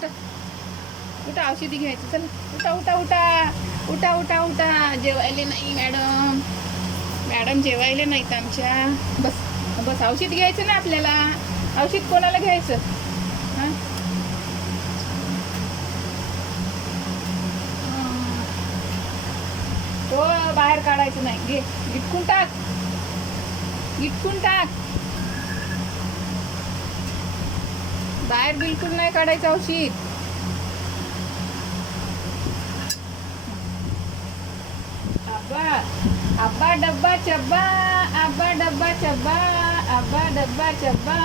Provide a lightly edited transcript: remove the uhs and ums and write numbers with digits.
उठा उठा, औषधी घ्यायचं. चला उठा उठा उठा उठा उठा उठा. जेवायले नाही मॅडम, मॅडम जेवायले नाहीत आमच्या. बस बस, औषध घ्यायचं ना आपल्याला. औषध कोणाला घ्यायचं? हां, तो बाहेर काढायचं नाही. घे, गिटकून टाक, गिटकून टाक. बाहेर बिलकुल नाही काढायचं औषध. आबा आबा डब्बा चब्बा, आबा डब्बा चब्बा, आबा डब्बा चब्बा.